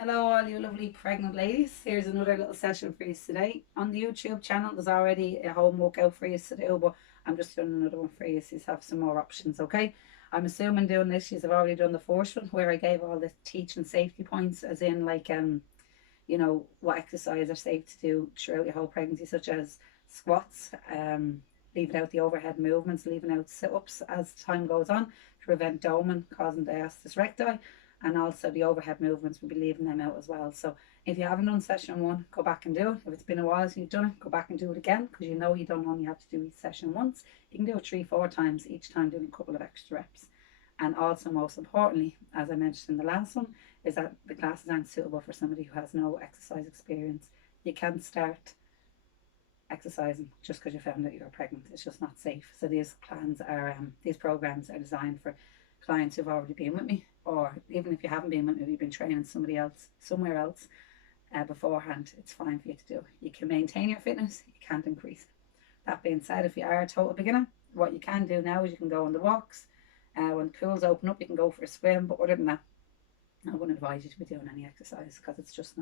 Hello all you lovely pregnant ladies. Here's another little session for you today. On the YouTube channel there's already a home workout for you to do, but I'm just doing another one for you so you have some more options, okay? I'm assuming doing this you've already done the first one where I gave all the teaching safety points, as in what exercise are safe to do throughout your whole pregnancy, such as squats, leaving out the overhead movements, leaving out sit-ups as time goes on to prevent doming causing diastasis recti, and also the overhead movements, we'll be leaving them out as well. So if you haven't done session one, go back and do it. If it's been a while since you've done it, go back and do it again, because you don't only have to do each session once. You can do it 3-4 times, each time doing a couple of extra reps. And also, most importantly, as I mentioned in the last one, is that the classes aren't suitable for somebody who has no exercise experience. You can't start exercising just because you found out you're pregnant. It's just not safe. So these programs are designed for clients who've already been with me, or even if you haven't been with me, you've been training somebody else somewhere else beforehand. It's fine for you to do. You can maintain your fitness, you can't increase it. That being said, if you are a total beginner, what you can do now is you can go on the walks. When the pools open up, you can go for a swim, but other than that, I wouldn't advise you to be doing any exercise because it's just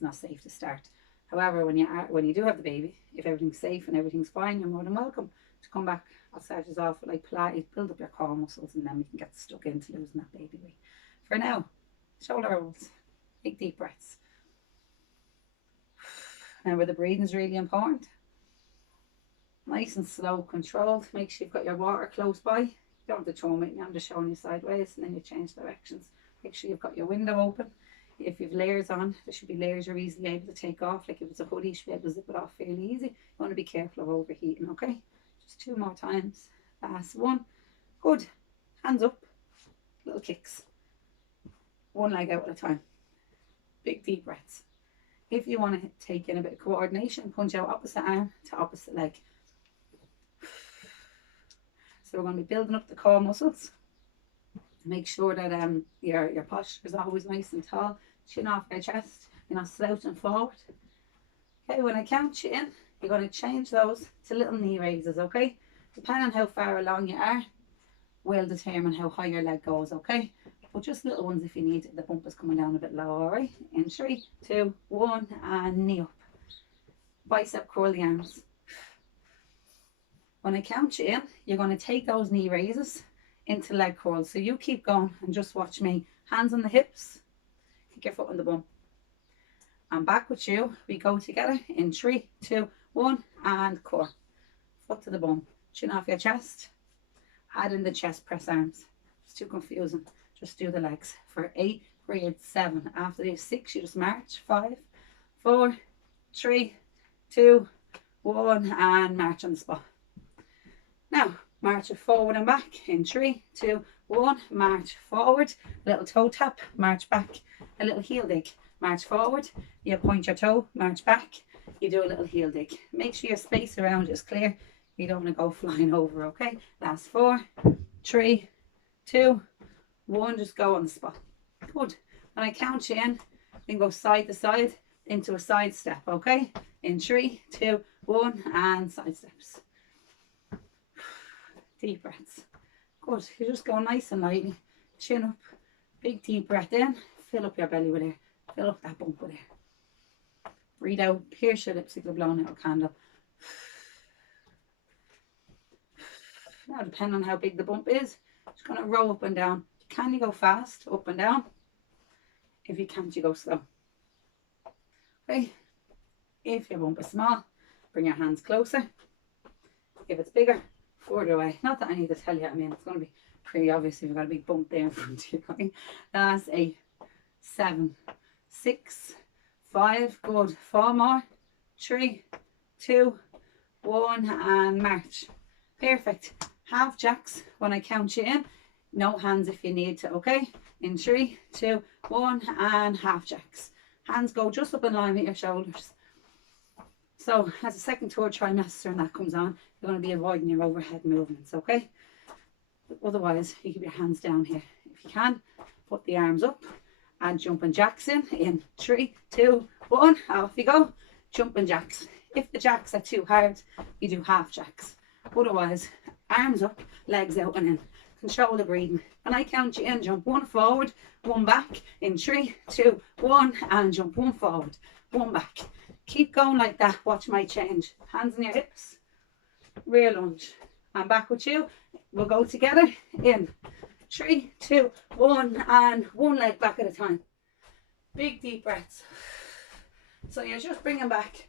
not safe to start. However, when you do have the baby, if everything's safe and everything's fine, you're more than welcome to come back. I'll start us off with like Pilates, build up your core muscles, and then we can get stuck into losing that baby weight. For now, shoulder rolls, take deep breaths. Remember, the breathing is really important. Nice and slow, controlled. Make sure you've got your water close by. You don't have to throw it. I'm just showing you sideways, and then you change directions. Make sure you've got your window open. If you've layers on, there should be layers you're easily able to take off. Like if it's a hoodie, you should be able to zip it off fairly easy. You want to be careful of overheating, okay? Just 2 more times. Last one. Good. Hands up. Little kicks. One leg out at a time. Big deep breaths. If you want to take in a bit of coordination, punch out opposite arm to opposite leg. So we're going to be building up the core muscles. Make sure that your posture is always nice and tall. Chin off your chest. You're not slouching forward. Okay, when I count you in, you're going to change those to little knee raises, okay? Depending on how far along you are, will determine how high your leg goes, okay? But just little ones if you need. The bump is coming down a bit low, alright? In 3, 2, 1, and knee up. Bicep curl the arms. When I count you in, you're going to take those knee raises into leg curls. So you keep going and just watch me. Hands on the hips, kick your foot on the bum. And back with you, we go together in 3, 2, 1, and core. Foot to the bum. Chin off your chest. Add in the chest press arms. It's too confusing. Just do the legs. For 8, breathe. 7. After these 6, you just march. 5, 4, 3, 2, 1, and march on the spot. Now, march it forward and back in 3, 2, 1. March forward. Little toe tap. March back. A little heel dig. March forward. You point your toe. March back. You do a little heel dig. Make sure your space around is clear. You don't want to go flying over, okay? Last 4, 3, 2, 1. Just go on the spot. Good. When I count you in, then go side to side into a side step, okay? In 3, 2, 1, and side steps. Deep breaths. Good. You just go nice and lightly. Chin up. Big deep breath in. Fill up your belly with air. Fill up that bump with air. Breathe out. Pierce your lips like you're blowing out a candle. Now, depending on how big the bump is, just going to roll up and down. Can you go fast, up and down? If you can't, you go slow. Okay. If your bump is small, bring your hands closer. If it's bigger, further away. Not that I need to tell you, I mean, it's going to be pretty obvious if you've got a big bump there in front of you. Okay? That's 8, 7, 6, 5, good. 4 more. 3, 2, 1, and march. Perfect. Half jacks when I count you in. No hands if you need to, okay? In 3, 2, 1, and half jacks. Hands go just up in line with your shoulders. So as the second, third trimester and that comes on, you're going to be avoiding your overhead movements, okay? But otherwise, you keep your hands down here. If you can, put the arms up and jumping jacks in 3, 2, 1, off you go. Jumping jacks. If the jacks are too hard, you do half jacks. Otherwise, arms up, legs out and in. Control the breathing. When I count you in, jump 1 forward, 1 back. In 3, 2, 1, and jump 1 forward, 1 back. Keep going like that. Watch my change. Hands on your hips. Rear lunge. I'm back with you. We'll go together. In 3, 2, 1, and 1 leg back at a time. Big deep breaths. So you're just bringing back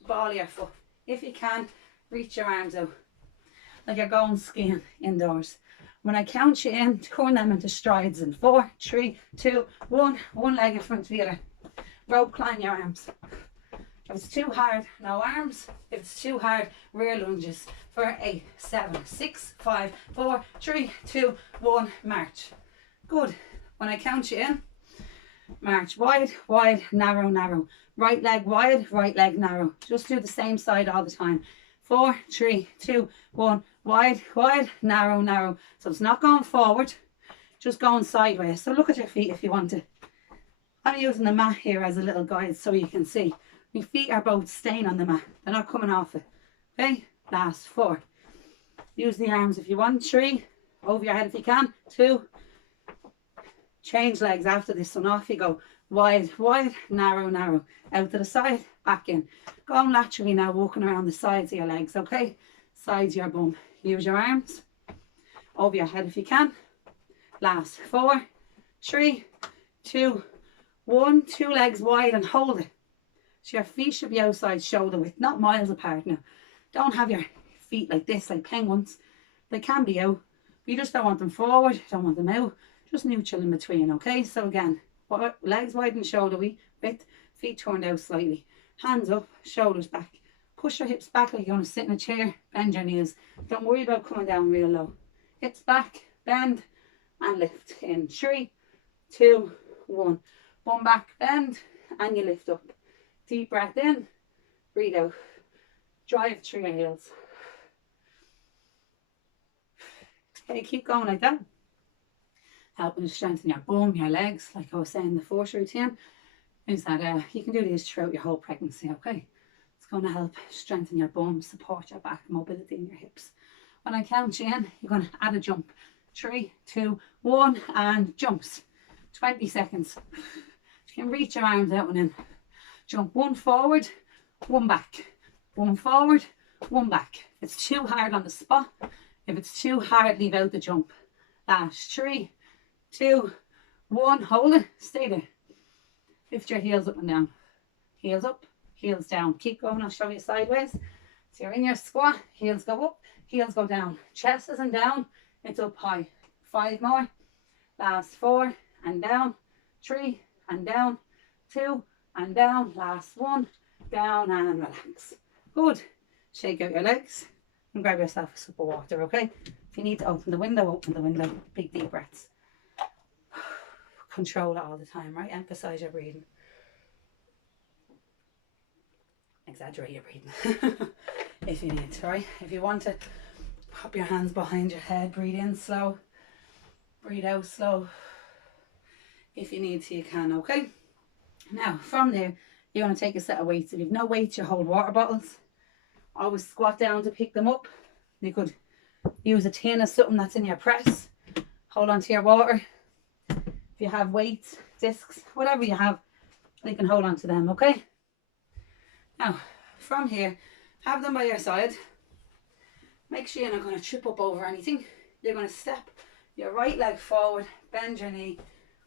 the ball of your foot. If you can, reach your arms out like you're going skiing indoors. When I count you in, turn them into strides in 4, 3, 2, 1. 1 leg in front of the other. Rope climb your arms. If it's too hard, no arms. If it's too hard, rear lunges for 8, 7, 6, 5, 4, 3, 2, 1, march. Good. When I count you in, march wide, wide, narrow, narrow. Right leg wide, right leg narrow. Just do the same side all the time. 4, 3, 2, 1, wide, wide, narrow, narrow. So it's not going forward, just going sideways. So look at your feet if you want to. I'm using the mat here as a little guide so you can see. Your feet are both staying on the mat. They're not coming off it. Okay, last 4. Use the arms if you want. 3, over your head if you can. 2, change legs after this one. Off you go. Wide, wide, narrow, narrow. Out to the side, back in. Going laterally now, walking around the sides of your legs, okay? Sides of your bum. Use your arms. Over your head if you can. Last 4, 3, 2, 1. 2 legs wide and hold it. So your feet should be outside shoulder width, not miles apart now. Don't have your feet like this, like penguins. They can be out. But you just don't want them forward, don't want them out. Just neutral in between, okay? So again, legs wide and shoulder width, feet turned out slightly. Hands up, shoulders back. Push your hips back like you're going to sit in a chair. Bend your knees. Don't worry about coming down real low. Hips back, bend, and lift. In 3, 2, 1. One back, bend, and you lift up. Deep breath in, breathe out. Drive through your heels. Okay, keep going like that. Helping to strengthen your bum, your legs, like I was saying in the first routine. Is that you can do these throughout your whole pregnancy, okay? It's going to help strengthen your bum, support your back, mobility in your hips. When I count you in, you're going to add a jump. 3, 2, 1, and jumps. 20 seconds. You can reach your arms out and in. Jump 1 forward, 1 back. 1 forward, 1 back. If it's too hard on the spot, if it's too hard, leave out the jump. Last 3, 2, 1. Hold it. Stay there. Lift your heels up and down. Heels up, heels down. Keep going. I'll show you sideways. So you're in your squat. Heels go up, heels go down. Chest isn't down. It's up high. 5 more. Last 4 and down. 3 and down. 2 and down. Last 1. Down and relax. Good. Shake out your legs and grab yourself a sip of water, okay? If you need to open the window, open the window. Big deep breaths. Control it all the time, right? Emphasize your breathing. Exaggerate your breathing if you need to, right? If you want to, pop your hands behind your head. Breathe in slow. Breathe out slow. If you need to, you can, okay? Now, from there, you're going to take a set of weights. If you've no weights, you hold water bottles. Always squat down to pick them up. You could use a tin of something that's in your press. Hold on to your water. If you have weights, discs, whatever you have, you can hold on to them, okay? Now, from here, have them by your side. Make sure you're not going to trip up over anything. You're going to step your right leg forward, bend your knee,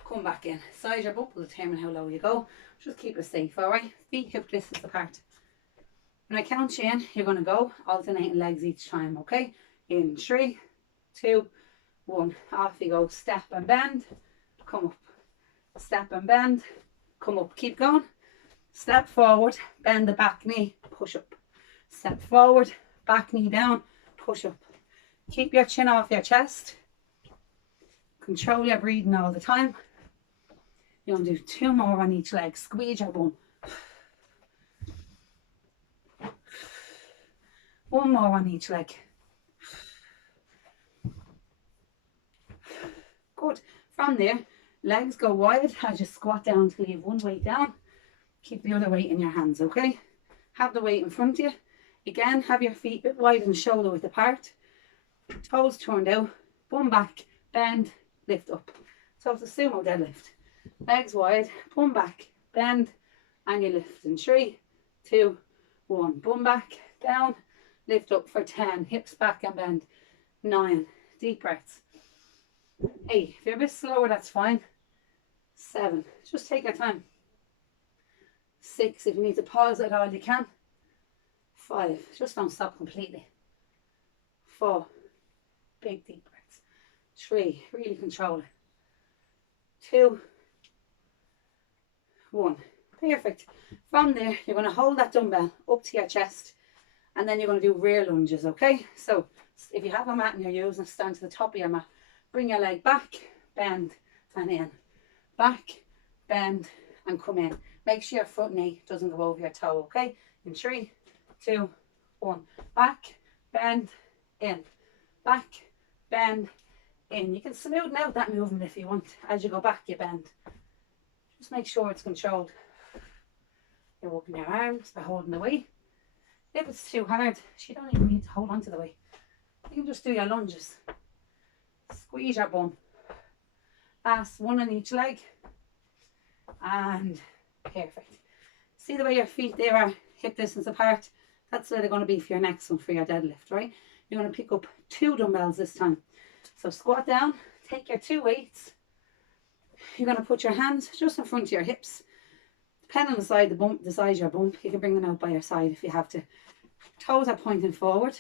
come back in. Size your bump will determine how low you go. Just keep it safe, alright? Feet hip distance apart. When I count you in, you're going to go alternating legs each time, okay? In 3, 2, 1. Off you go. Step and bend. Come up. Step and bend. Come up. Keep going. Step forward. Bend the back knee. Push up. Step forward. Back knee down. Push up. Keep your chin off your chest. Control your breathing all the time. You're going to do 2 more on each leg. Squeeze your bum. 1 more on each leg. Good. From there, legs go wide as you squat down to leave 1 weight down. Keep the other weight in your hands, okay? Have the weight in front of you. Again, have your feet a bit wide and shoulder width apart. Toes turned out. bum back, bend, lift up. So it's a sumo deadlift. Legs wide, bum back, bend, and you lift in 3, 2, 1. Bum back, down, lift up for 10. Hips back and bend. 9. Deep breaths. 8. If you're a bit slower, that's fine. 7. Just take your time. 6. If you need to pause at all, you can. 5. Just don't stop completely. 4. Big deep breaths. 3. Really control it. 2, 1. Perfect. From there, you're going to hold that dumbbell up to your chest, and then you're going to do rear lunges, okay? So if you have a mat and you're using it, stand to the top of your mat. Bring your leg back, bend, and in. Back, bend, and come in. Make sure your front knee doesn't go over your toe, okay? In 3, 2, 1. Back, bend, in. Back, bend, in. You can smoothen out that movement if you want. As you go back, you bend. Just make sure it's controlled. You're working your arms by holding the weight. If it's too hard, you don't even need to hold on to the weight. You can just do your lunges. Squeeze your bum. Last one on each leg. And perfect. See the way your feet there are hip distance apart? That's where they're going to be for your next one, for your deadlift, right? You're going to pick up 2 dumbbells this time. So squat down, take your 2 weights. You're going to put your hands just in front of your hips. Depending on the size of your bump, you can bring them out by your side if you have to. Toes are pointing forward.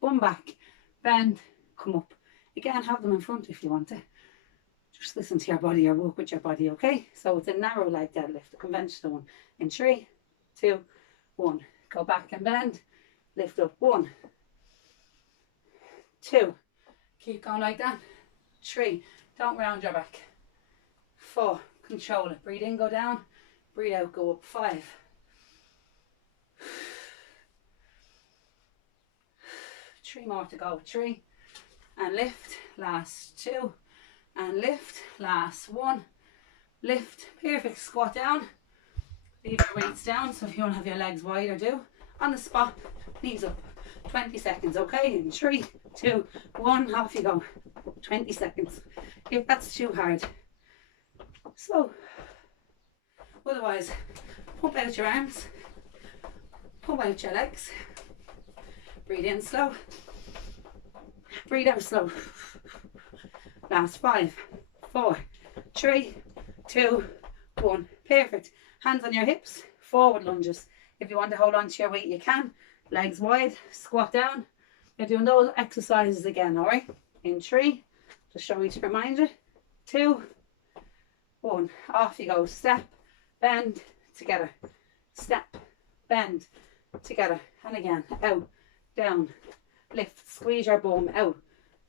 Bum back, bend, come up. Again, have them in front if you want to. Just listen to your body or work with your body, okay? So it's a narrow leg deadlift, the conventional one. In 3, 2, 1. Go back and bend. Lift up. 1, 2. Keep going like that. 3. Don't round your back. 4. Control it. Breathe in, go down. Breathe out, go up. 5. 3 more to go. 3. And lift. Last 2. And lift. Last 1. Lift. Perfect. Squat down. Leave your weights down. So if you want to have your legs wider, do. On the spot. Knees up. 20 seconds. Okay. In 3, 2, 1. Off you go. 20 seconds. If that's too hard. Slow. Otherwise, pump out your arms. Pump out your legs. Breathe in slow. Breathe out slow. Last 5, 4, 3, 2, 1. Perfect. Hands on your hips. Forward lunges. If you want to hold on to your weight, you can. Legs wide. Squat down. You're doing those exercises again, alright? In 3. Just show you to remind you. 2, 1. Off you go. Step, bend, together. Step, bend, together. And again. Out, down, lift. Squeeze your bum. Out,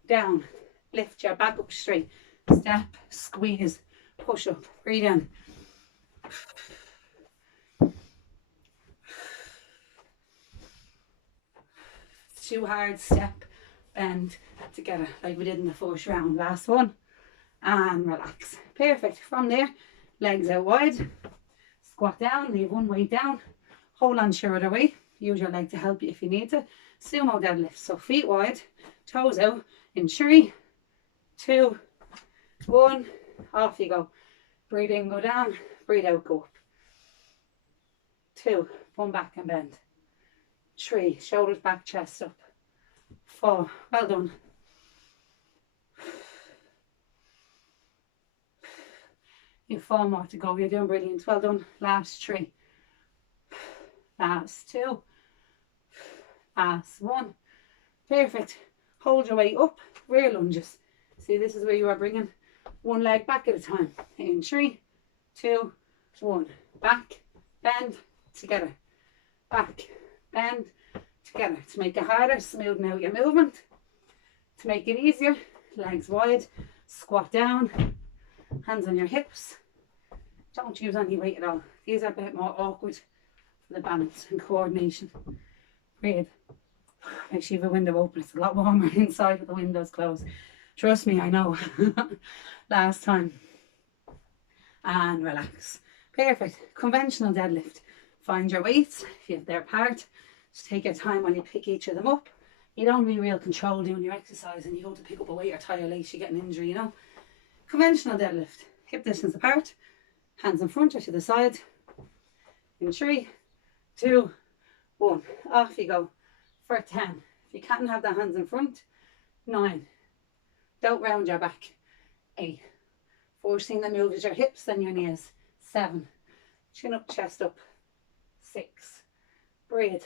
down. Lift your back up straight. Step, squeeze, push up. Breathe in. It's too hard. Step, bend, together like we did in the first round. Last one. And relax. Perfect. From there, legs out wide. Squat down. Leave one weight down. Hold on to your other weight. Use your leg to help you if you need to. Sumo deadlift. So feet wide, toes out. In 3, 2, 1. Off you go. Breathe in, go down. Breathe out, go up. 2, bum back and bend. 3, shoulders back, chest up. 4, well done. 4 more to go. You're doing brilliant. Well done. Last 3. Last 2. Last 1. Perfect. Hold your weight up. Rear lunges. See, this is where you are bringing one leg back at a time. In 3, 2, 1. Back, bend, together. Back, bend, together. To make it harder, smoothing out your movement. To make it easier, legs wide, squat down, hands on your hips. Don't use any weight at all. These are a bit more awkward for the balance and coordination. Breathe. Make sure you have a window open. It's a lot warmer inside with the windows closed. Trust me, I know. Last time. And relax. Perfect. Conventional deadlift. Find your weights. If they're apart, just take your time when you pick each of them up. you don't be real control doing your exercise and you go to pick up a weight or tie your legs, you get an injury, you know. Conventional deadlift, hip distance apart, hands in front or to the side. In 3, 2, 1, off you go for 10. If you can't have the hands in front, 9, don't round your back, 8, forcing the move is your hips then your knees, 7, chin up, chest up, 6, breathe,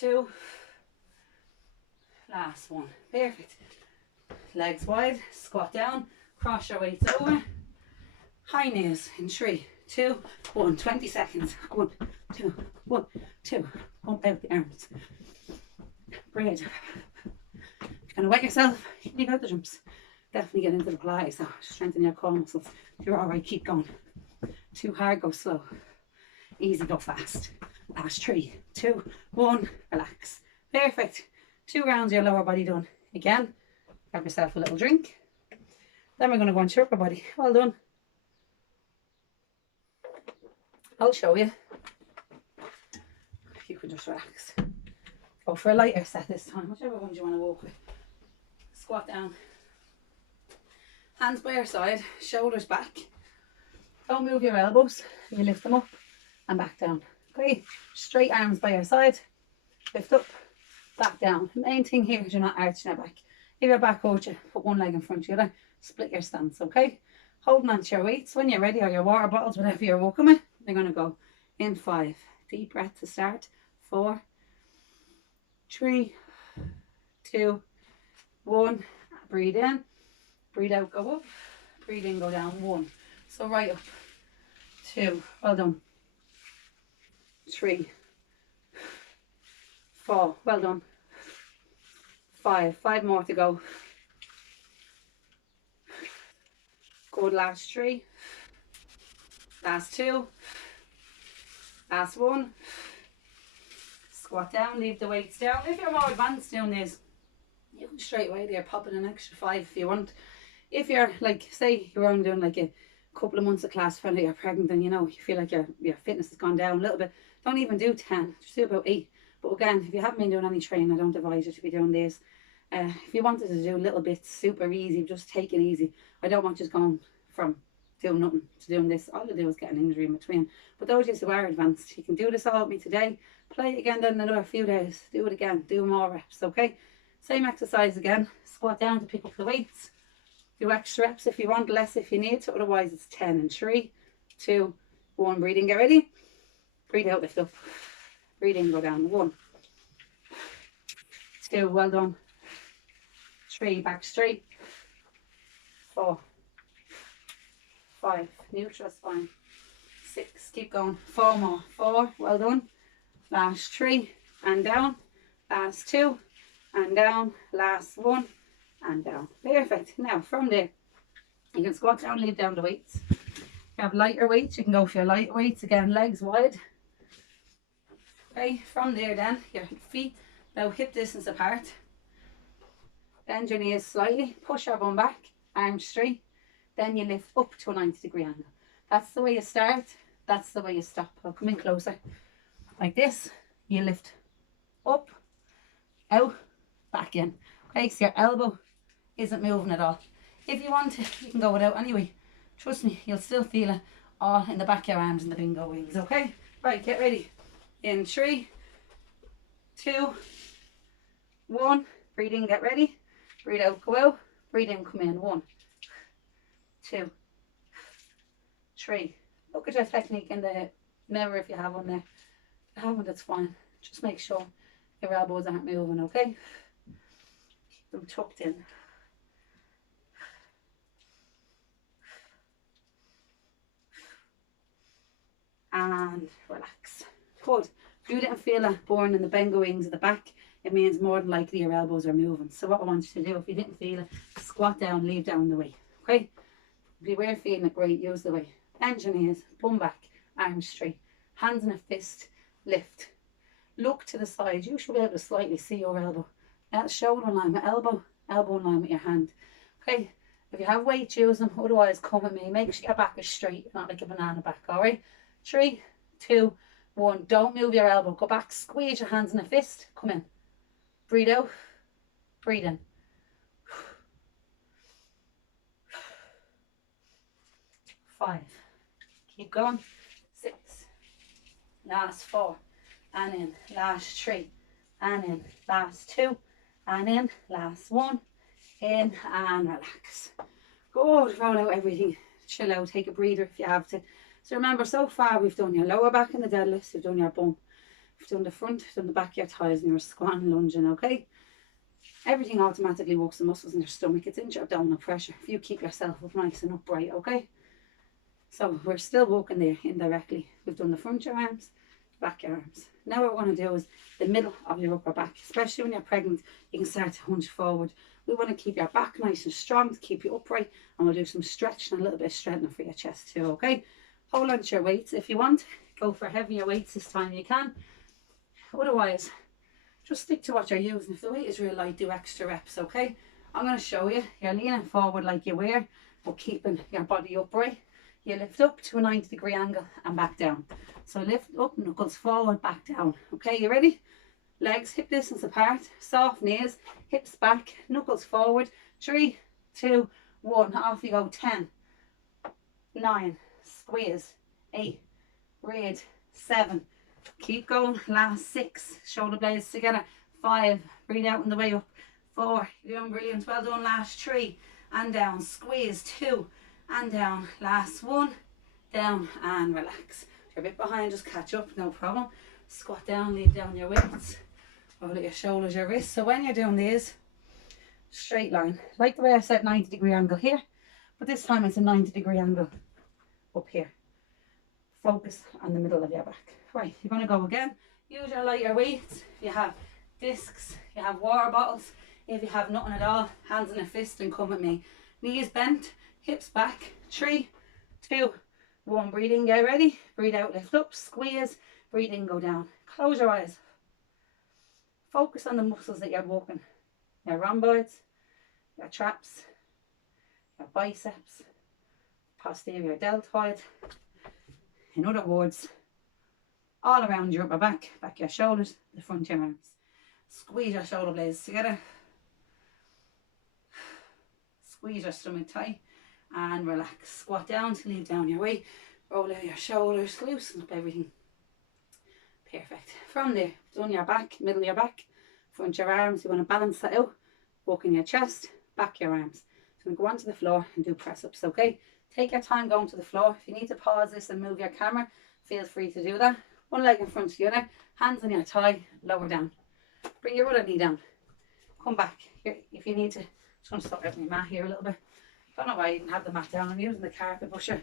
2, last 1, perfect. Legs wide, squat down, cross your weights over, high knees in 3, 2, 1, 20 seconds, 1, 2, 1, 2, pump out the arms, breathe. If you're going to wet yourself, leave out the jumps, definitely get into the Pilates, so strengthen your core muscles. If you're alright, keep going. Too hard, go slow. Easy, go fast. Last 3, 2, 1, relax. Perfect. 2 rounds of your lower body done. Again, grab yourself a little drink. Then we're going to go into your upper body. Well done. I'll show you. If you could just relax. Go for a lighter set this time, whichever ones you want to walk with. Squat down. Hands by your side, shoulders back. Don't move your elbows. You lift them up and back down. Okay, straight arms by your side. Lift up, back down. The main thing here is you're not arching your back. If your back hurts you, put one leg in front of the other. Split your stance, okay? Holding on to your weights. When you're ready, or your water bottles, whatever you're walking with, they're going to go in 5. Deep breath to start. 4, 3, 2, 1. Breathe in. Breathe out, go up. Breathe in, go down. 1. So right up. 2. Well done. 3, 4. Well done. 5. 5 more to go. Good. Last 3. Last 2. Last 1. Squat down. Leave the weights down. If you're more advanced doing this, you can straight away there pop in an extra 5 if you want. If you're like, say you're only doing like a couple of months of class, finally you're pregnant and you know you feel like your fitness has gone down a little bit, don't even do 10, just do about 8. But again, if you haven't been doing any training, I don't advise you to be doing this. If you wanted to do little bits super easy, just take it easy. I don't want you going from doing nothing to doing this. All you do is get an injury in between. But those who are advanced, you can do this all with me today, play it again then in another few days, do it again, do more reps, okay? Same exercise again, squat down to pick up the weights. Do extra reps if you want, less if you need to, otherwise it's 10 in 3, 2, 1, breathe in, get ready. Breathe out, lift up. Breathe in, go down. 1, 2, well done. 3, back straight. 4, 5, neutral spine. 6, keep going. 4 more. 4, well done. Last 3, and down. Last 2, and down. Last 1, and down. Perfect. Now from there, you can squat down, leave down the weights. If you have lighter weights, you can go for your light weights. Again, legs wide. Okay, from there then, your feet about hip distance apart. Bend your knees slightly, push your bum back, arms straight. Then you lift up to a 90-degree angle. That's the way you start, that's the way you stop. I'll come in closer. Like this, you lift up, out, back in. Okay, so your elbow isn't moving at all. If you want to, you can go without anyway. Trust me, you'll still feel it all in the back of your arms and the bingo wings, okay? Right, get ready. In 3, 2, 1. Breathe in, get ready. Breathe out, go out. Breathe in, come in. 1, 2, 3. Look at your technique in the mirror if you have one there. If you haven't, that's fine. Just make sure your elbows aren't moving, okay? Keep them tucked in. And relax. Good. If you didn't feel a burn in the bengo wings at the back, it means more than likely your elbows are moving. So what I want you to do, if you didn't feel it, squat down, leave down the weight. Okay? If you were feeling it, great, use the weight. Bend your knees, bum back, arms straight, hands in a fist, lift. Look to the side. You should be able to slightly see your elbow. Shoulder in line with elbow, elbow in line with your hand. Okay? If you have weight, use them. Otherwise, come with me. Make sure your back is straight, not like a banana back, all right? 3, 2, 1. Don't move your elbow. Go back. Squeeze your hands in a fist. Come in. Breathe out. Breathe in. 5. Keep going. 6. Last 4. And in. Last 3. And in. Last 2. And in. Last 1. In and relax. Good. Roll out everything. Chill out. Take a breather if you have to. So remember, so far we've done your lower back in the deadlifts. We've done your bum. We've done the front, done the back of your thighs, and you're squatting, lunging, okay? Everything automatically works the muscles in your stomach. It's in your abdominal pressure. If you keep yourself up nice and upright, okay? So we're still working there indirectly. We've done the front of your arms, back your arms. Now what we're going to do is the middle of your upper back. Especially when you're pregnant, you can start to hunch forward. We want to keep your back nice and strong to keep you upright, and we'll do some stretching and a little bit of strengthening for your chest too, okay? Hold on to your weights if you want. Go for heavier weights this time you can. Otherwise, just stick to what you're using. If the weight is real light, do extra reps, okay? I'm going to show you. You're leaning forward like you were, but keeping your body upright. You lift up to a 90-degree angle and back down. So lift up, knuckles forward, back down. Okay, you ready? Legs hip distance apart, soft knees, hips back, knuckles forward. 3, 2, 1. Off you go. 10, 9, squeeze. 8, breathe. 7, keep going. Last 6, shoulder blades together. 5, breathe out on the way up. 4, you're doing brilliant. Well done. Last 3, and down. Squeeze. 2, and down. Last 1, down and relax. If you're a bit behind, just catch up, no problem. Squat down, leave down your weights. Roll your shoulders, your wrists. So when you're doing these, straight line. Like the way I said, 90-degree angle here, but this time it's a 90-degree angle up here. Focus on the middle of your back. Right, you're going to go again. Use your lighter weights. If you have discs, you have water bottles. If you have nothing at all, hands in a fist and come with me. Knees bent, hips back. 3, 2, 1. Breathe in, get ready. Breathe out, lift up, squeeze. Breathe in, go down. Close your eyes. Focus on the muscles that you're working. Your rhomboids, your traps, your biceps, posterior deltoid. In other words, all around your upper back, back your shoulders, the front of your arms. Squeeze your shoulder blades together. Squeeze your stomach tight and relax. Squat down to leave down your weight. Roll out your shoulders, loosen up everything. Perfect. From there, done your back, middle of your back, front of your arms. You want to balance that out. Working your chest, back your arms. So we go onto the floor and do press ups, okay? Take your time going to the floor. If you need to pause this and move your camera, feel free to do that. One leg in front of the other, hands on your thigh, lower down. Bring your other knee down. Come back. Here, if you need to, just going to stop out my mat here a little bit. Don't know why I didn't have the mat down. I'm using the carpet pusher.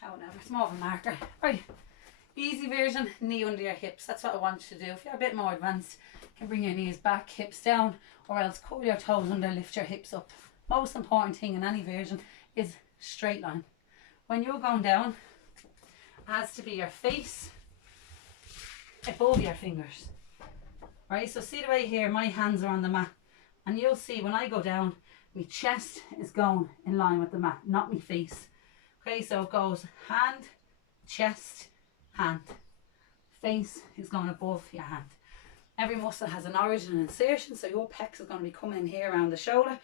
However, it's more of a marker. Right. Easy version, knee under your hips. That's what I want you to do. If you're a bit more advanced, you can bring your knees back, hips down, or else curl your toes under, lift your hips up. Most important thing in any version is straight line. When you're going down, it has to be your face above your fingers. Right, so see the way here, my hands are on the mat. And you'll see when I go down, my chest is going in line with the mat, not my face. Okay, so it goes hand, chest, hand. Face is going above your hand. Every muscle has an origin and insertion, so your pecs is going to be coming in here around the shoulder.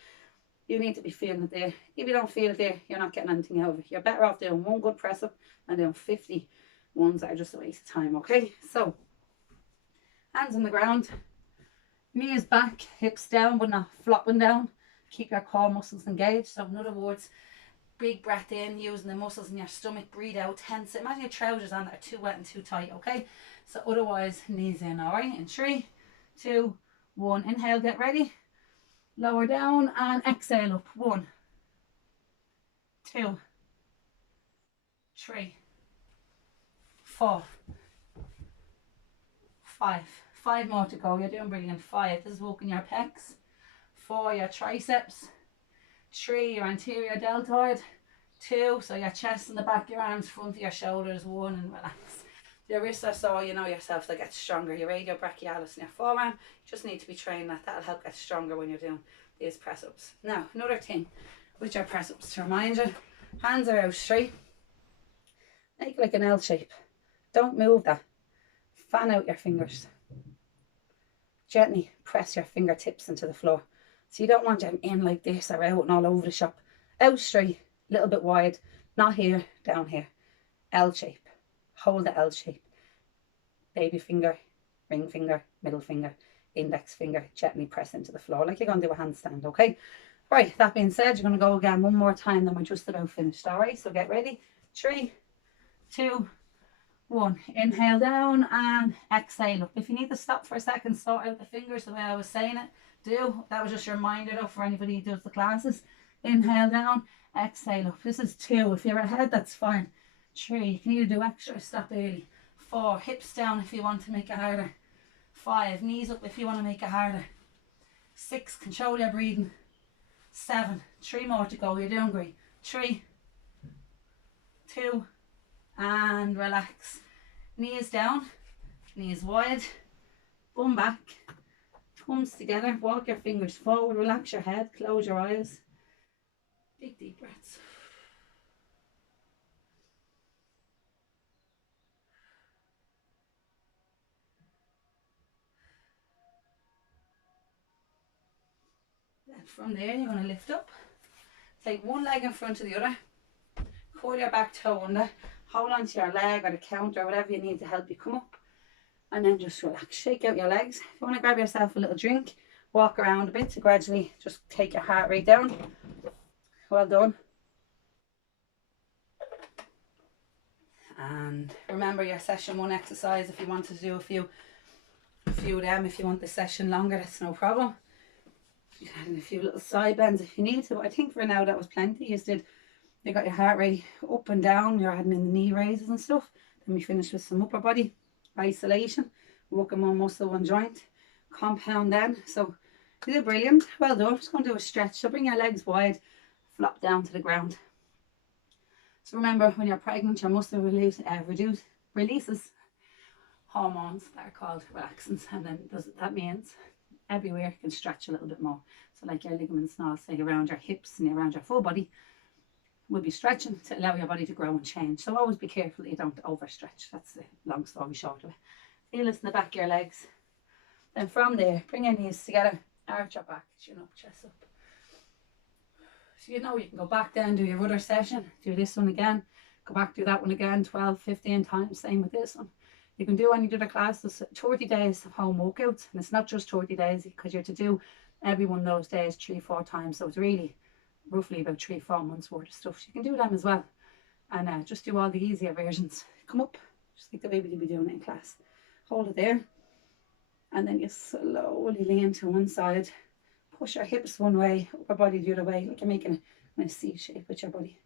You need to be feeling it there. If you don't feel it there, you're not getting anything out of it. You're better off doing one good press up than doing 50 ones that are just a waste of time, okay? So, hands on the ground, knees back, hips down but not flopping down. Keep your core muscles engaged. So in other words, big breath in, using the muscles in your stomach, breathe out, tense it. Imagine your trousers on that are too wet and too tight, okay? So otherwise, knees in, all right? In 3, 2, 1. Inhale, get ready. Lower down and exhale up. 1, 2, 3, 4, 5. 5 more to go. You're doing brilliant. 5. This is working your pecs. 4, your triceps. 3, your anterior deltoid. 2, so your chest and the back of your arms, front of your shoulders. 1, and relax. Your wrists are sore, you know yourself, they get stronger. Your radial brachialis and your forearm, you just need to be training that. That'll help get stronger when you're doing these press ups. Now, another thing, with your press ups to remind you. Hands are out straight. Make like an L shape. Don't move that. Fan out your fingers. Gently press your fingertips into the floor. So you don't want them in like this or out and all over the shop. Out straight, a little bit wide. Not here, down here. L shape. Hold the L shape. Baby finger, ring finger, middle finger, index finger. Gently press into the floor like you're going to do a handstand, okay? Right, that being said, you're going to go again one more time, then we're just about finished. All right, so get ready. 3, 2, 1. Inhale down and exhale up. If you need to stop for a second, sort out the fingers the way I was saying it, do. That was just a reminder though for anybody who does the classes. Inhale down, exhale up. This is 2. If you're ahead, that's fine. 3, you can either do extra, stop early. 4, hips down if you want to make it harder. 5, knees up if you want to make it harder. 6, control your breathing. 7, 3 more to go. You're doing great. 3, 2, and relax. Knees down, knees wide, bum back, thumbs together. Walk your fingers forward, relax your head, close your eyes. Big deep breaths. Then from there, you're going to lift up. Take one leg in front of the other. Curl your back toe under. Hold on to your leg or the counter or whatever you need to help you come up. And then just relax. Shake out your legs. If you want to grab yourself a little drink, walk around a bit to gradually just take your heart rate down. Well done. And remember your session 1 exercise. If you want to do a few of them, if you want the session longer, that's no problem. You can add in a few little side bends if you need to. But I think for now that was plenty. You got your heart rate up and down. You're adding in the knee raises and stuff. Then we finish with some upper body isolation, working one muscle, one joint, compound then. So you did brilliant. Well done. Just going to do a stretch. So bring your legs wide, flop down to the ground. So remember, when you're pregnant, your muscle releases hormones that are called relaxants, and then that means everywhere can stretch a little bit more. So like your ligaments and all, say around your hips and around your full body, will be stretching to allow your body to grow and change. So always be careful that you don't overstretch. That's the long story short of it. Feel this in the back of your legs. Then from there, bring your knees together, arch your back, chin up, chest up. So you know you can go back down, do your other session, do this one again, go back, do that one again, 12, 15 times, same with this one. You can do when you do the class, there's 30 days of home workouts, and it's not just 30 days because you're to do every one of those days 3-4 times, so it's really roughly about 3-4 months worth of stuff. So you can do them as well, and just do all the easier versions. Come up, just like the way we'll be doing it in class. Hold it there, and then you slowly lean to one side, push your hips one way, upper body the other way, like you're making a nice C shape with your body.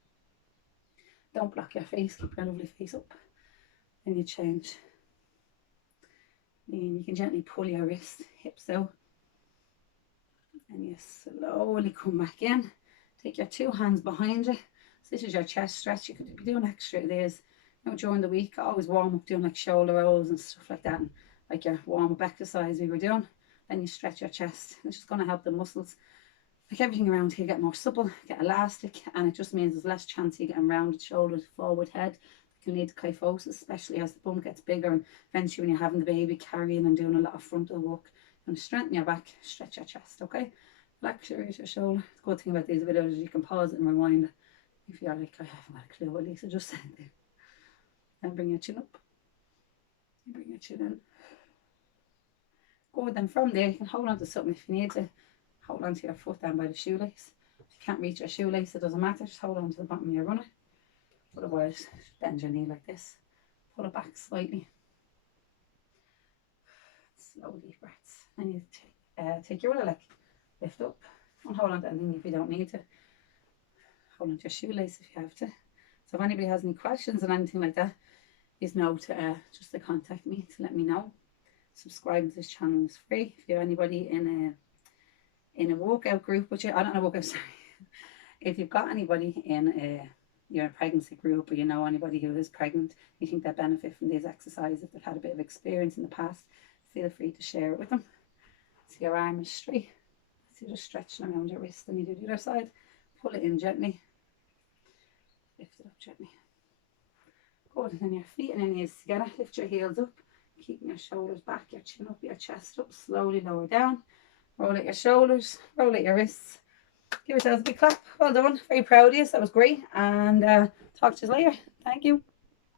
Don't block your face, keep your lovely face up. Then you change. And you can gently pull your wrist, hips out, and you slowly come back in. Take your 2 hands behind you. So this is your chest stretch. You could be doing extra days. You know, during the week, I always warm up doing like shoulder rolls and stuff like that, and like your warm up exercise we were doing. Then you stretch your chest. It's just going to help the muscles, like everything around here, get more supple, get elastic, and it just means there's less chance of you getting rounded shoulders, forward head. It can lead to kyphosis, especially as the bum gets bigger, and eventually when you're having the baby, carrying and doing a lot of frontal work. You're going to strengthen your back, stretch your chest, okay? Relax your shoulder. The good thing about these videos is you can pause it and rewind it if you're like, I haven't got a clue what Lisa just said there. Then bring your chin up. Bring your chin in. Good, then from there you can hold on to something if you need to. Hold on to your foot down by the shoelace. If you can't reach your shoelace, it doesn't matter. Just hold on to the bottom of your runner. Otherwise, bend your knee like this. Pull it back slightly. Slow deep breaths. And you take your other leg. Lift up. Don't hold on to anything if you don't need to. Hold on to your shoelace if you have to. So if anybody has any questions or anything like that, please know to just to contact me to let me know. Subscribing to this channel is free. If you have anybody in a workout group, which I don't know workout, sorry. If you've got anybody in a pregnancy group, or you know anybody who is pregnant, you think they benefit from these exercises, if they've had a bit of experience in the past, feel free to share it with them. So your arm is straight. So you're just stretching around your wrist, and you do the other side. Pull it in gently. Lift it up gently. Good, and then your feet and your knees together. Lift your heels up. Keeping your shoulders back, your chin up, your chest up. Slowly lower down. Roll out your shoulders. Roll out your wrists. Give yourselves a big clap. Well done. Very proud of you. That was great. And talk to you later. Thank you.